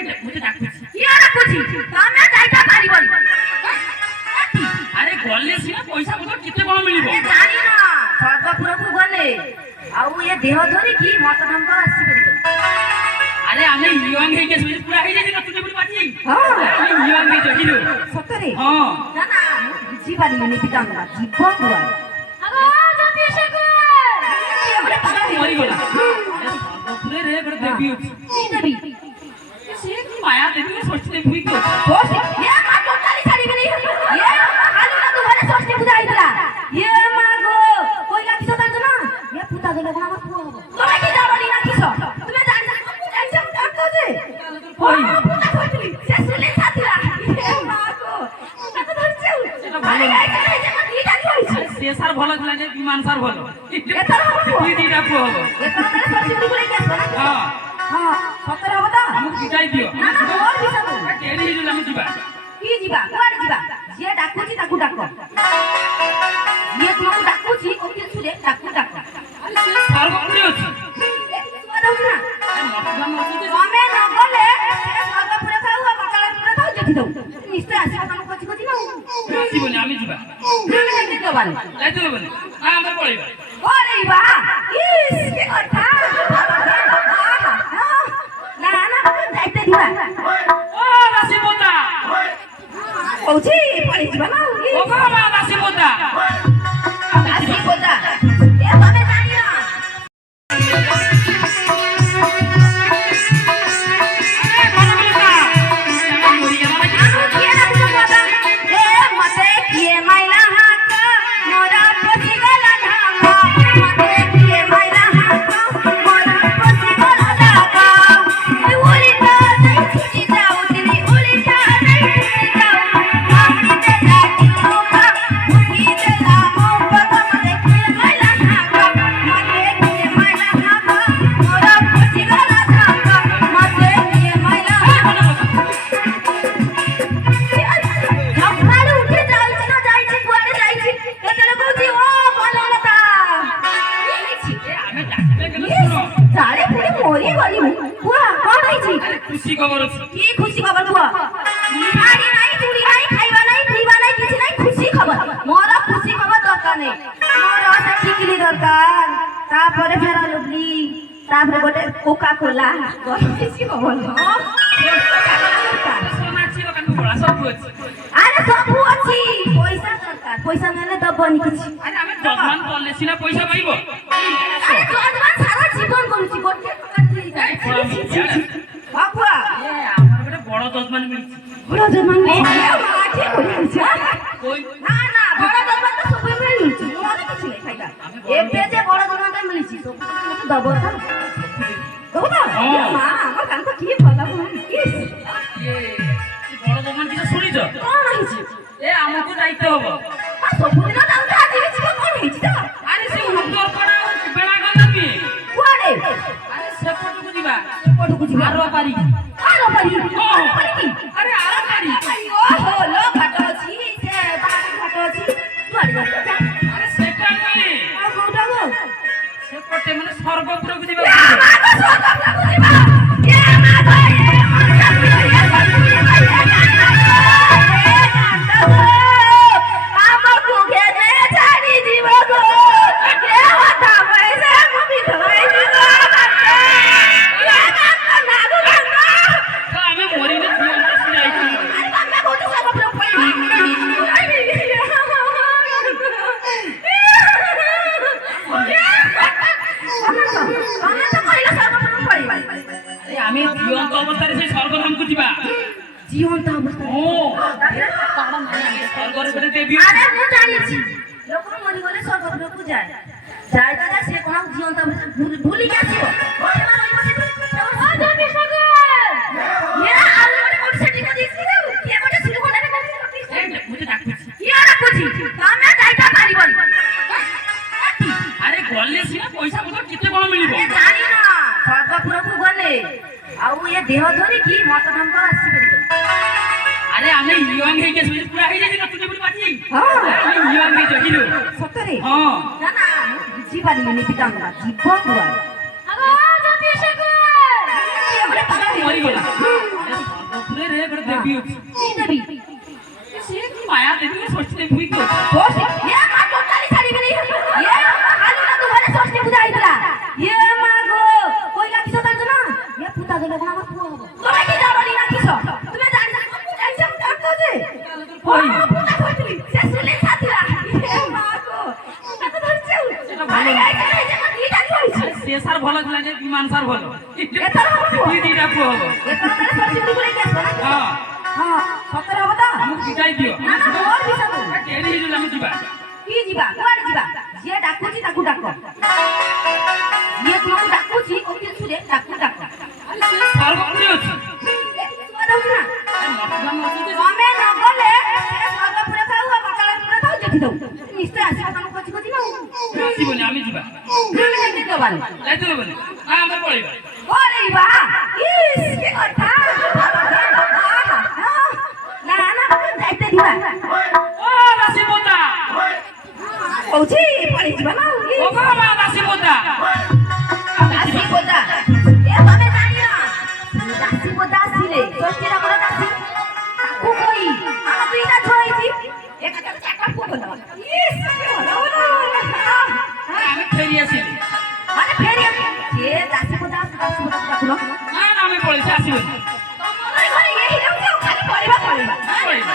मुझे डाकुची किया डाकुची तमे जाइता पारिबन अरे गल्ले सिना पैसा पतर केते कोन मिलिबो ए जानि ना स्वर्गपुर को गले आउ ये देह धरी की मत हम को आसी परिबन अरे आमे यंग हे के पूरा हे जे तुझे पूरी बाती हां यंग हे जहिलो सतरे हां ना ना बुझी पारिबनी पितांगा जीव हुआ আগো জ্যোতিষে গো एवढे पगार मरी गला पूरे रे बड़ देवी की देवी से की माया देवी सोचते देवी को बस ये मा टोटली छाड़ी गई ये खाली ना तू घरे सोचते बुझाइतला ये मा गो कोई लाठी तो तांजो ना ये पुता देले कोन हमर पुआ हो तोरा की जाबली ना किसो तुमे जान जा डाक जे कोई पुता खोटली से सुले साथिला ये मा गो তাকে ধরছে এটা ভালো না যে মা দিটা কি হইছে সে সার ভালো লাগে বিমান সার ভালো এটা হবো তুই দিটা পুয়া হবো এটা মানে সরস্বতী করে গেছ না हां हां সতরে হবে তো আমাকে বিদায় দিও না না মোর বিছা তো কেড়ি হিজুল আমি দিবা কি ଯିବା କୁଆଡେ ଯିବା ଯିଏ ଡାକୁଛି ତାକୁ ଡାକ ଯିଏ ତୁମକୁ ଡାକୁଛି କୋଉଠି ଛୁରେ ତାକୁ ଡାକ আরে সে সর্বপুরে আছে ଦଉଛୁ ନା মতদান আছে ତମେ ନ ଗଲେ ସେ ସ୍ୱର୍ଗପୁରେ ଥାଉ ଆଉ ମଙ୍ଗଳପୁରେ ଥାଉ ଯେଠି ଦଉ ନିଶ୍ଚୟ ଆସିବ ତମକୁ ଖୋଜି ଖୋଜି ନଉ আসিবনি আমি ଯିବା ଆମେ ଯାଇକି ଦେବାନି যাইতে হবে না আমরা পড়াইবা ପଳେଇବା ଇସ୍ କି କଥା ନା ନା ଯାଇତେ ଯିବା ও রাশি মোতা କହୁଛି ପଳେଇ ଯିବା ନା ও বাবা রাশি মোতা ଆସି ବୋଦା ଏ ତମେ ଜାଣିନ খুশি খবর আছে কি খুশি খবর কুহ শাড়ি নাই চুড়ি নাই খাইবা নাই পিইবা নাই কিছু নাই খুশি খবর মোর খুশি খবর দরকার নেই মোর আছে টিকলি দরকার তারপরে ফেরা লুবলি তারপরে গোটে কোকা কোলা খুশি খবর সোনাচি দোকান বড়া সব আছে আরে সবু আছে পয়সা দরকার পয়সা নেলে দবনি কিছু আরে আমি জমান করলে সিনা পয়সা পাইবো আরে জজমান সারা জীবন করছি গোটে টাকা দিয়ে যায় বাবা এ আমার একটা বড় দশমান মিলছে বড় জজমান মাঠে কইছে কই না না বড় দরবার তো সবই মিলছে মোরে কিছু নাই খাইবা এবে যে বড় দরবারটা মিলছে তো মতে দব না দব না মা আমার কান তো কি ভালো ইস এ বড় দশমান কিছু শুনিছ কোন হইছে এ আমাকে যাইতে হবে আর সবুদিন দাও তো আজ কিছু কোন হইছে তো আরে সে উত্তর পাড়া বেড়া গন্ডাবি কোয়াড়ে আরে সেপটুকু দিবা কটুকু দিবা আরো পারি আরো পারি কি আরে আরো পারি ও হলো ঘাট আছে সে বাড়ি ঘাট আছে কোয়াড়ে যাও আরে সেটা নয় আর কোটা গো সেপটে মানে সর্বপুরকু দিবা আমি মরি না জীবনটা ফিরাইছি আমি জীবন্ত অবস্থায় সেই স্বর্গধামকু দিবা জীবন্ত অবস্থা ও তাড়া মানে স্বর্গের উপরে দেবী আরে মু জানিছি লোক মরি গলে স্বর্গপুরকু যায় যায় তো যায় সে কোন জীবন্ত অবস্থা ভুলি গেছিও এবার ওই পাশে ও জানি সাগর এ আলু মানে কোন সেটিকা দিছি দাও কে বটে শুরু করলে এই মুঝে ডাকুছি কি আর রাখুছি তমে যাইতা পারিবনি আরে গল্লে সিনা পয়সা পতর কেতে কোন মিলিব এ জানি না স্বর্গপুরকু গলে আউ এ দেহ ধরি কি মত নাম কর আসি পারিবনি আরে আমি ইয়ং হই গেছি পুরা হই যাই না তুই পুরি বাতি হ্যাঁ আমি ইয়ং হই যাইলো সতরে হ্যাঁ না না বুঝি পারিবনি পিতাঙ্গা জীব কুয়া আগো জ্যোতিষে গো এবারে পাগল মরি গলা ଗୋଟେ ଦେବୀ ଅଛି কি দেবী ସିଏ କି ମାୟା ଦେବୀ ଷଷ୍ଠୀ ଦେବୀ କି ଅଛି ষষ্ঠী ইয়ে মা টোটালি ছাড়িবি নি ইয়ে আলু না দুবারে ষষ্ঠী পূজা হইতলা ইয়ে মা গো কইলা কিছ জানছ না ইয়ে পুতা দেলে কোন আমার পুয়া হবো তুমি কি জানি না কিছ তুমি জানি না পূজা হিসাব করতে যে কই পুতা করছিলি সে শুনে ছাতিরা ইয়ে মা গো পুতা তো ধরছে সেটা ভালো না। আরে এই যে দিটা কইছে সে সার ভালো ছিল না বিমান সার ভালো এটার হবো কি দিটা পুଅ হবো এটা তো ষষ্ঠী পূজা করে গেছ না হ্যাঁ হ্যাঁ সତରେ হবো তো ଆମକୁ ଜିତାଇ ଦିଅ না না মোর বিছানো ଡେରି ହେଇଯିବ ଆମେ ଯିବା কি ଯିବା କୁଆଡେ ଯିବା ଯିଏ ଡାକୁଛି ତାକୁ ଡାକ ଯିଏ ତୁମକୁ ଡାକୁଛି ଅତି ସୁରେ ତାକୁ ଡାକ ଆରେ ସେ ସର୍ବପୁରୀ ଅଛି ଶୁଭାଯାଉଛି ନା ମଧୁରାମ ଅଛି ଯେ ତମେ ନ ଗଲେ ସେ ସ୍ୱର୍ଗପୁରେ ଥାଉ ବା ପାତାଳପୁରେ ଥାଉ ଯେଠି ଥାଉ ନିଶ୍ଚୟ ଆସିବ ତମକୁ ଖୋଜି ଖୋଜି ନା ଆସିବନି ଆମେ ଯିବା ତୁମେ ଯାଇକି ଦବାନି ଯାଇଥିଲେ ବନି ନା ଆମେ ପଳେଇବା ପଳେଇବା ଇସ୍ କି କଥା ନା ନା ଯାଇତେ ଦିବା ଓ ଦାସୀ ବୋଦା କହୁଛି ପଳେଇଯିବା ନା ଓ ମା ଦାସୀ ବୋଦା ଦାସୀ ବୋଦା ଏ ତମେ ଜାଣିନ ଦାସୀ ବୋଦା ଆସିଲେ ଷଷ୍ଠୀର ଆମର ଦାସୀ ତାକୁ କହି ଆମ ଦୁଇଟା ଛୁଆ ହେଇଛି ଏକାଥରେ ଚାରିଟା ପୁଅ କରିଦବା ଇସ୍ କି ଭଲ ଆମେ ଫେରି ଆସିଲି ମାନେ ଫେରି ଏ ଦାସୀ ବୋଦା ଡାକୁନ ନା ନା ଆମେ ପଳେଇছি ଆସିବନି ତମର ଘରେ ଇଏ ହେଇଯାଉଛି ଆଉ ଖାଲି ପଳେଇବା ପଳେଇବା। ପଳେଇବା